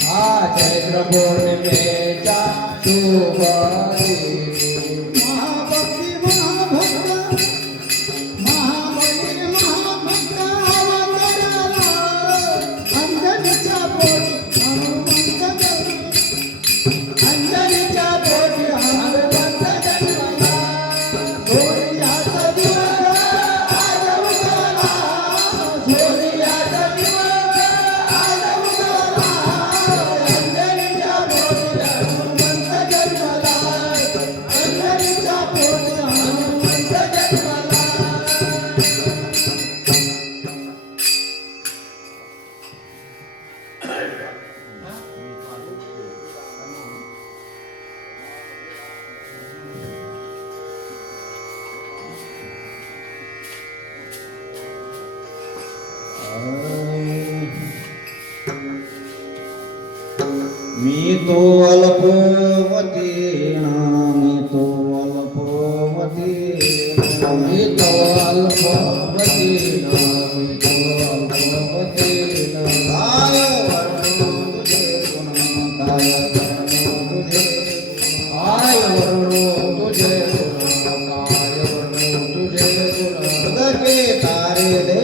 चैत्र पूर्णिमे च शुभ मी तो अल्पवती तो मी तो अल्पवती मी तो मी तो तुझे तुझे तुझे तुझे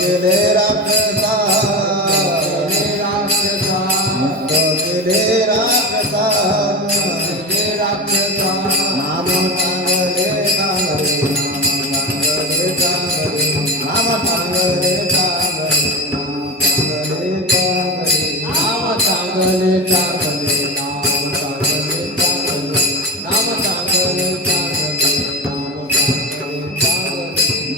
গেলে রাখতাম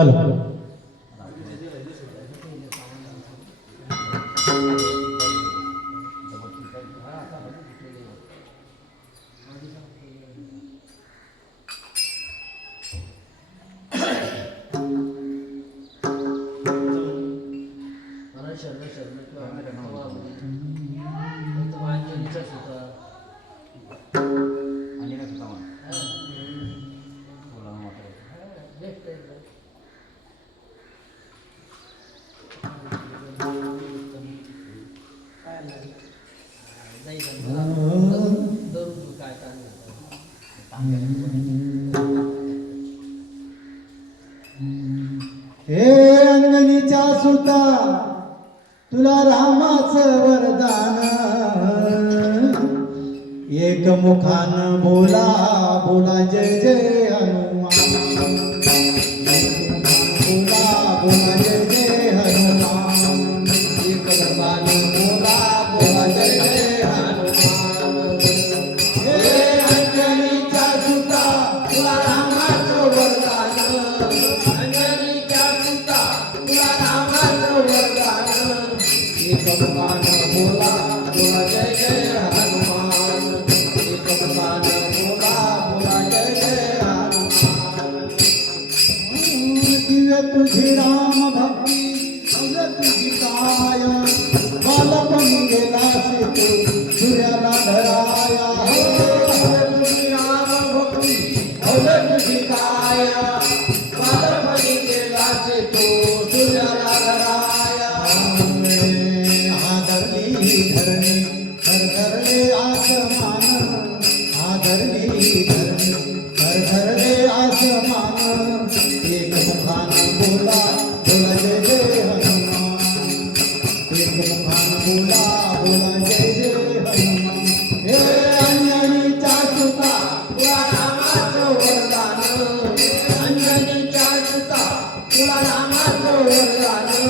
ચાલો Thank you. हे अंगणीच्या सुता तुला रामाच वरदान एक मुखान बोला बोला जय जय Allah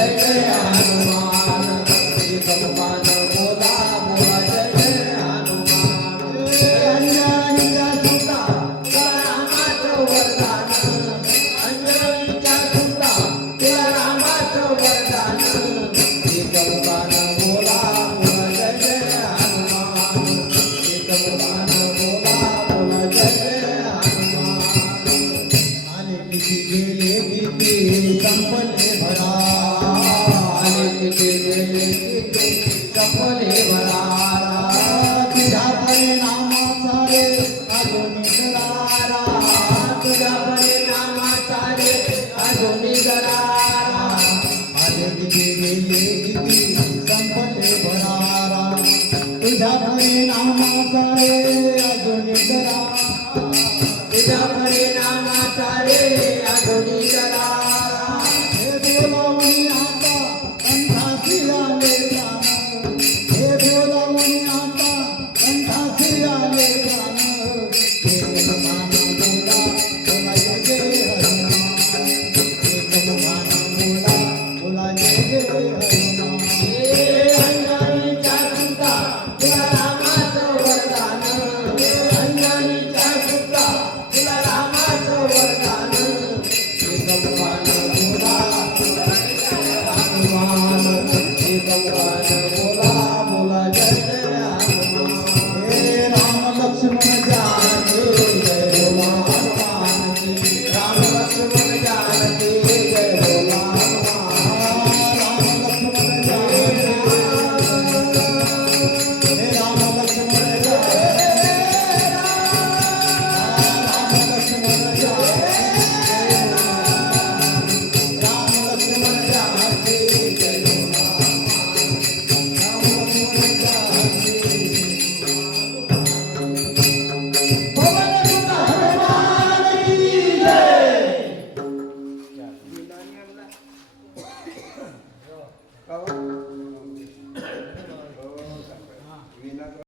सिद्धि ने संपन्न भरा परिणामाचारे अधुनी कला